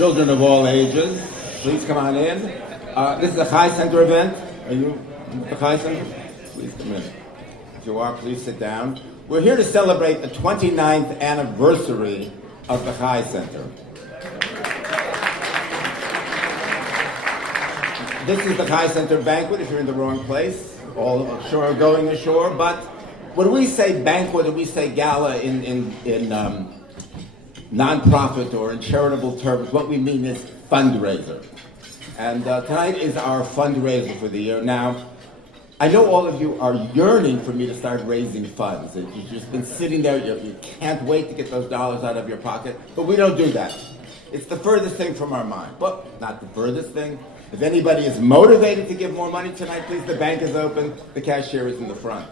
children of all ages, please come on in. This is a Chai Center event. Are you the Chai Center? Please come in. If you are, please sit down. We're here to celebrate the 29th anniversary of the Chai Center. This is the Chai Center banquet, if you're in the wrong place. All ashore, going ashore. But when we say banquet or we say gala in non-profit or in charitable terms, what we mean is fundraiser. And tonight is our fundraiser for the year. Now, I know all of you are yearning for me to start raising funds. You've just been sitting there, you can't wait to get those dollars out of your pocket, but we don't do that. It's the furthest thing from our mind. Well, not the furthest thing. If anybody is motivated to give more money tonight, please, the bank is open, the cashier is in the front.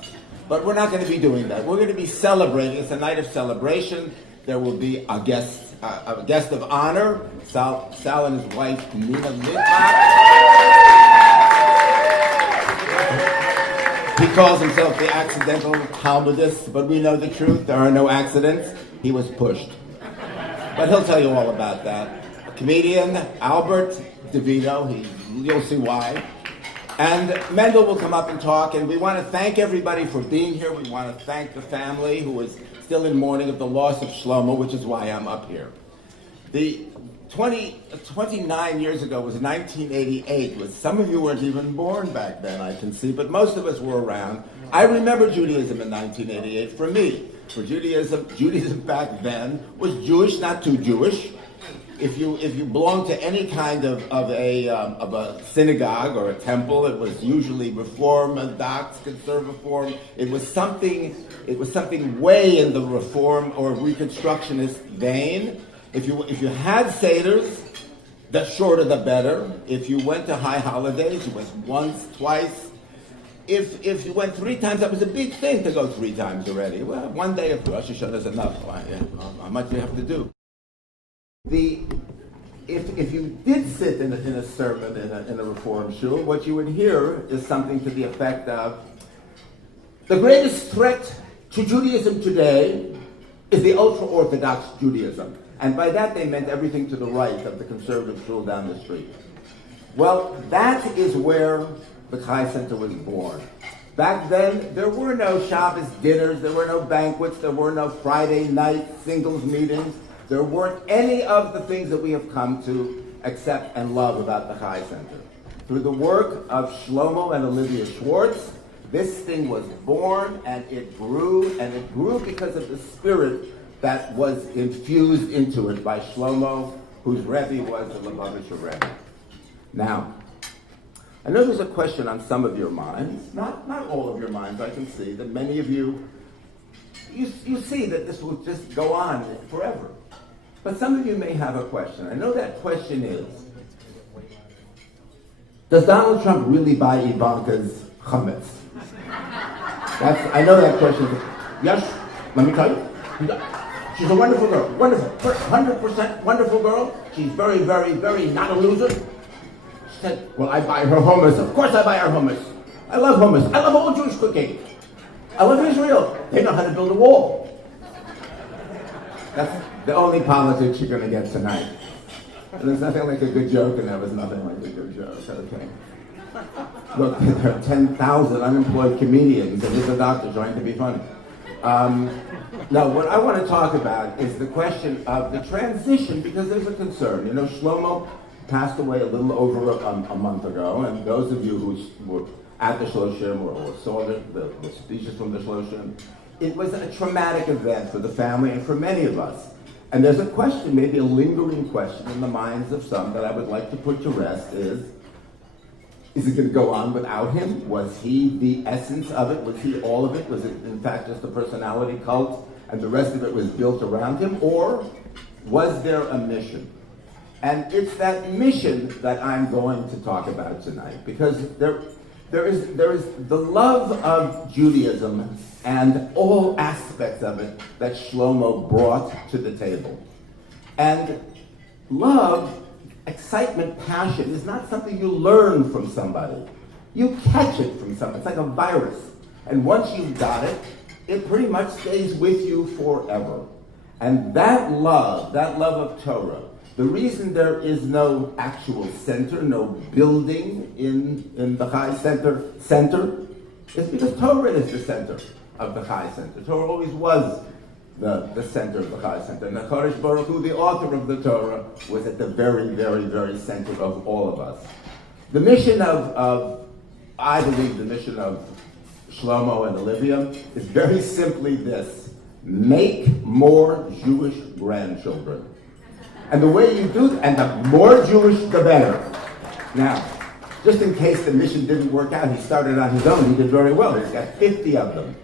But we're not going to be doing that. We're going to be celebrating. It's a night of celebration. There will be a guest of honor, Sal and his wife, Nina Litvak. He calls himself the accidental Talmudist, but we know the truth. There are no accidents. He was pushed. But he'll tell you all about that. A comedian, Albert DeVito, you'll see why. And Mendel will come up and talk, and we want to thank everybody for being here. We want to thank the family who is still in mourning of the loss of Shlomo, which is why I'm up here. The 29 years ago was 1988, which some of you weren't even born back then, I can see, but most of us were around. I remember Judaism in 1988. For me, for Judaism back then was Jewish, not too Jewish. If you belonged to any kind of a synagogue or a temple, it was usually Reform, Orthodox, Conservative. It was something way in the Reform or Reconstructionist vein. If you had seders, the shorter the better. If you went to high holidays, it was once, twice. If you went 3 times, that was a big thing to go 3 times already. Well, one day of Rosh Hashanah is enough. How much do you have to do? If you did sit in a sermon in a Reform shul, what you would hear is something to the effect of, the greatest threat to Judaism today is the ultra-Orthodox Judaism. And by that they meant everything to the right of the conservative shul down the street. Well, that is where the Chai Center was born. Back then, there were no Shabbos dinners, there were no banquets, there were no Friday night singles meetings. There weren't any of the things that we have come to accept and love about the Chai Center. Through the work of Shlomo and Olivia Schwartz, this thing was born, and it grew because of the spirit that was infused into it by Shlomo, whose Rebbe was the Lubavitcher Rebbe. Now, I know there's a question on some of your minds, not all of your minds, I can see, that many of you see that this will just go on forever. But some of you may have a question. I know that question is, does Donald Trump really buy Ivanka's chametz? I know that question. Yes, let me tell you. She's a wonderful girl. Wonderful. 100% wonderful girl. She's very, very, very not a loser. She said, well, I buy her hummus. Of course I buy her hummus. I love hummus. I love all Jewish cooking. I love Israel. They know how to build a wall. That's the only politics you're going to get tonight. And there's nothing like a good joke, and there was nothing like a good joke. Okay. Look, there are 10,000 unemployed comedians, and there's a doctor trying to be funny. Now, what I want to talk about is the question of the transition, because there's a concern. You know, Shlomo passed away a little over a month ago, and those of you who were at the Shloshim or saw the speeches from the Shloshim, it was a traumatic event for the family and for many of us. And there's a question, maybe a lingering question in the minds of some that I would like to put to rest is it going to go on without him? Was he the essence of it? Was he all of it? Was it, in fact, just a personality cult and the rest of it was built around him? Or was there a mission? And it's that mission that I'm going to talk about tonight, because there is the love of Judaism and all aspects of it that Shlomo brought to the table. And love, excitement, passion is not something you learn from somebody. You catch it from someone. It's like a virus. And once you've got it, it pretty much stays with you forever. And that love of Torah, The reason there is no actual center, no building in the Chai Center, is because Torah is the center of the Chai Center. Torah always was the center of the Chai Center. And the Chodesh Baruch Hu, the author of the Torah, was at the very, very, very center of all of us. The mission I believe the mission of Shlomo and Olivia is very simply this: make more Jewish grandchildren. And the way you do that, and the more Jewish, the better. Now, just in case the mission didn't work out, he started on his own. He did very well. He's got 50 of them.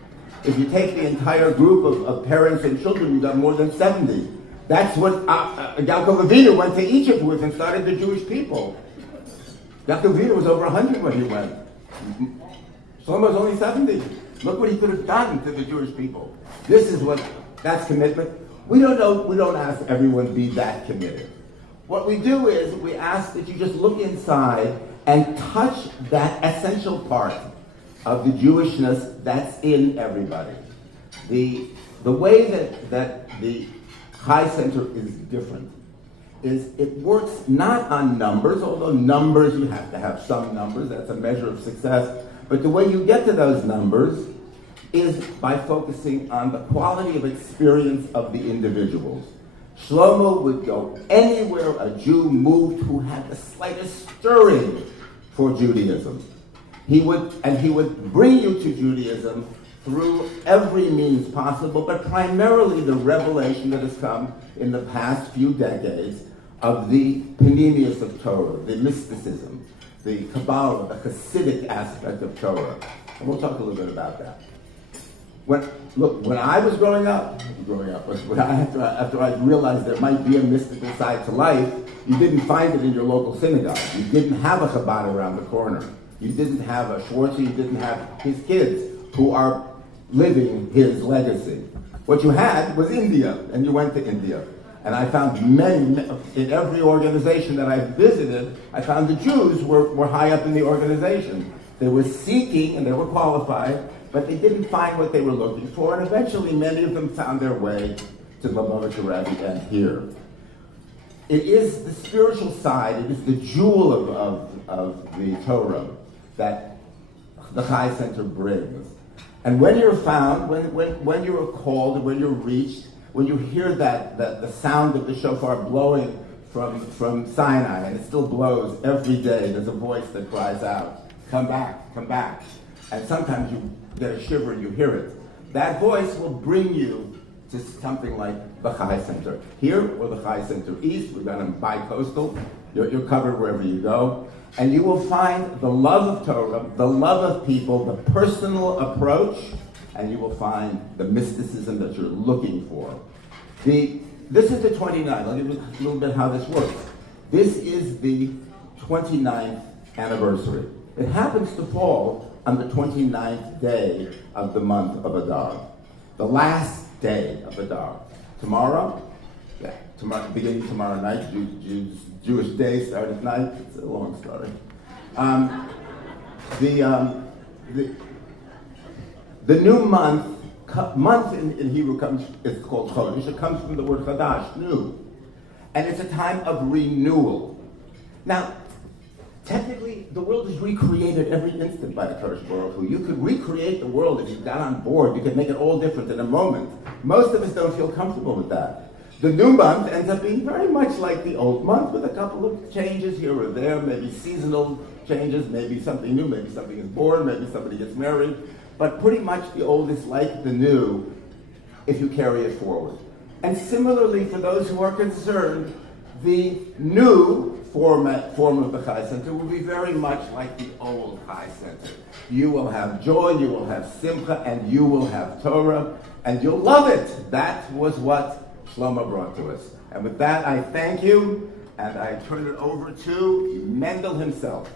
If you take the entire group of parents and children, you've got more than 70. That's what Yaakov Avinu went to Egypt with and started the Jewish people. Yaakov Avinu was over 100 when he went. Shlomo was only 70. Look what he could have done to the Jewish people. That's commitment. We don't ask everyone to be that committed. What we do is we ask that you just look inside and touch that essential part of the Jewishness that's in everybody. The way that the Chai Center is different is it works not on numbers, although numbers, you have to have some numbers, that's a measure of success, but the way you get to those numbers is by focusing on the quality of experience of the individuals. Shlomo would go anywhere a Jew moved who had the slightest stirring for Judaism. He would bring you to Judaism through every means possible, but primarily the revelation that has come in the past few decades of the panemius of Torah, the mysticism, the Kabbalah, the Hasidic aspect of Torah. And we'll talk a little bit about that. When I was growing up, after I realized there might be a mystical side to life, you didn't find it in your local synagogue. You didn't have a Chabad around the corner. You didn't have a Schwartz, you didn't have his kids who are living his legacy. What you had was India, and you went to India. And I found in every organization that I visited, I found the Jews were high up in the organization. They were seeking, and they were qualified, but they didn't find what they were looking for, and eventually many of them found their way to Lubavitcher Rebbe and here. It is the spiritual side, it is the jewel of the Torah that the Chai Center brings. And when you're found, when you're called, when you're reached, when you hear the sound of the shofar blowing from Sinai, and it still blows every day, there's a voice that cries out, come back, come back. And sometimes you get a shiver and you hear it. That voice will bring you to something like the Chai Center here or the Chai Center East. We've got them bi-coastal. You're covered wherever you go. And you will find the love of Torah, the love of people, the personal approach, and you will find the mysticism that you're looking for. This is the 29th. I'll give you a little bit how this works. This is the 29th anniversary. It happens to fall on the 29th day of the month of Adar, the last day of Adar. Tomorrow, beginning tomorrow night, Jewish day start at night. It's a long story. The new month in Hebrew is called Chodesh. It comes from the word Chadash, new, and it's a time of renewal. Now, technically, the world is recreated every instant by the Kodesh Baruch Hu. You could recreate the world if you got on board. You could make it all different in a moment. Most of us don't feel comfortable with that. The new month ends up being very much like the old month with a couple of changes here or there, maybe seasonal changes, maybe something new, maybe something is born, maybe somebody gets married. But pretty much the old is like the new if you carry it forward. And similarly, for those who are concerned, the new form of the Chai Center will be very much like the old Chai Center. You will have joy, you will have simcha, and you will have Torah, and you'll love it. That was what Shlomo brought to us. And with that, I thank you, and I turn it over to Mendel himself.